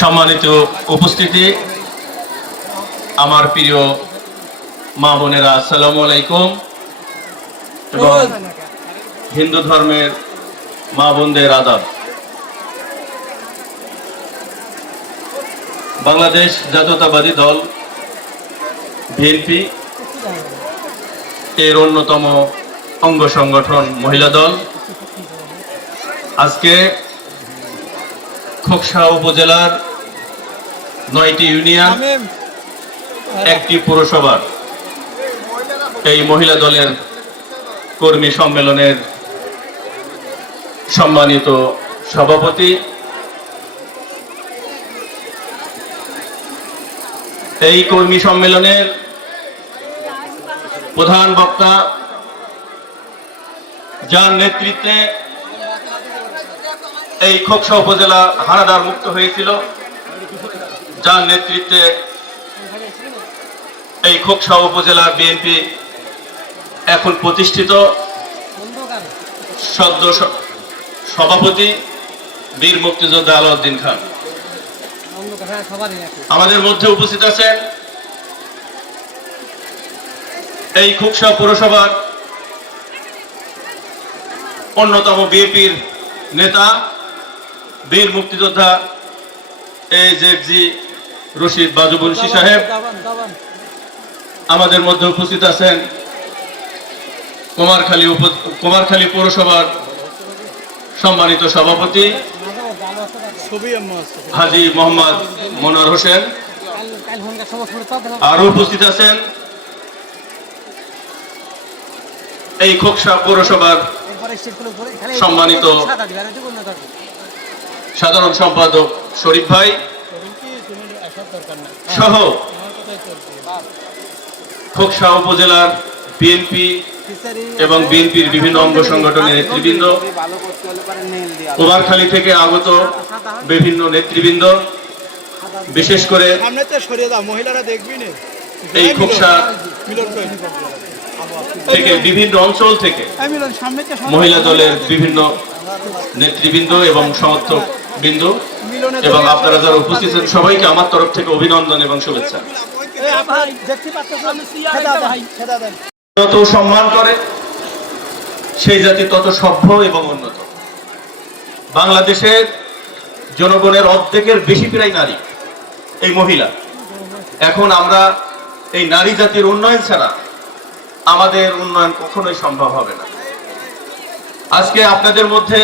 সম্মানিত উপস্থিতি, আমার প্রিয় মা বোনেরা, আসসালামু আলাইকুম। এবং হিন্দু ধর্মের মা বোনদের আদাব। বাংলাদেশ জাতীয়তাবাদী দল বিএনপি এর অন্যতম অঙ্গ সংগঠন মহিলা দল। আজকে খোকসা উপজেলার নয়টি ইউনিয়ন একটি পুরসভার। এই মহিলা দলের কর্মী সম্মেলনের সম্মানিত সভাপতি। এই কর্মী সম্মেলনের প্রধান বক্তা যার নেতৃত্বে এই খোকসা উপজেলা হানাদার মুক্ত হয়েছিল, যার নেতৃত্বে এই খোকসা উপজেলা বিএনপি এখন প্রতিষ্ঠিত। সদ্য সভাপতি বীর মুক্তিযোদ্ধা আলাউদ্দিন খান। আমাদের মধ্যে উপস্থিত আছেন এই খুকসা পৌরসভার অন্যতম বিএপির নেতা বীর মুক্তিযোদ্ধা এ জেড জি রশিদ বাজুবংশী সাহেব। আমাদের মধ্যে উপস্থিত আছেন কুমারখালী উপ কুমারখালী পৌরসভার সম্মানিত সভাপতি হাজি মোহাম্মদ মনোয়ার হোসেন। আরও উপস্থিত আছেন এই খোকসা পৌরসভার সম্মানিত সাধারণ সম্পাদক শরীফ ভাই। সহ খোকসা উপজেলার বিএনপি এবং বিএনপির বিভিন্ন অঙ্গ সংগঠনের নেতৃবৃন্দ। কুমারখালী থেকে আগত বিভিন্ন নেতৃবৃন্দ। বিশেষ করে এই খোকসা থেকে বিভিন্ন অঞ্চল থেকে মহিলা দলের বিভিন্ন নেতৃবৃন্দ এবং সমর্থক বৃন্দ এবং আপনারা যারা উপস্থিত আছেন সবাইকে আমার তরফ থেকে অভিনন্দন এবং শুভেচ্ছা। ভাই দেখতে পাচ্ছেন? খেদা ভাই। খেদা দেন। যত সম্মান করে সেই জাতি তত সভ্য এবং উন্নত। বাংলাদেশের জনগণের অর্ধেকের বেশি প্রায় নারী এই মহিলা। এখন আমরা এই নারী জাতির উন্নয়ন ছাড়া আমাদের উন্নয়ন কখনোই সম্ভব হবে না। আজকে আপনাদের মধ্যে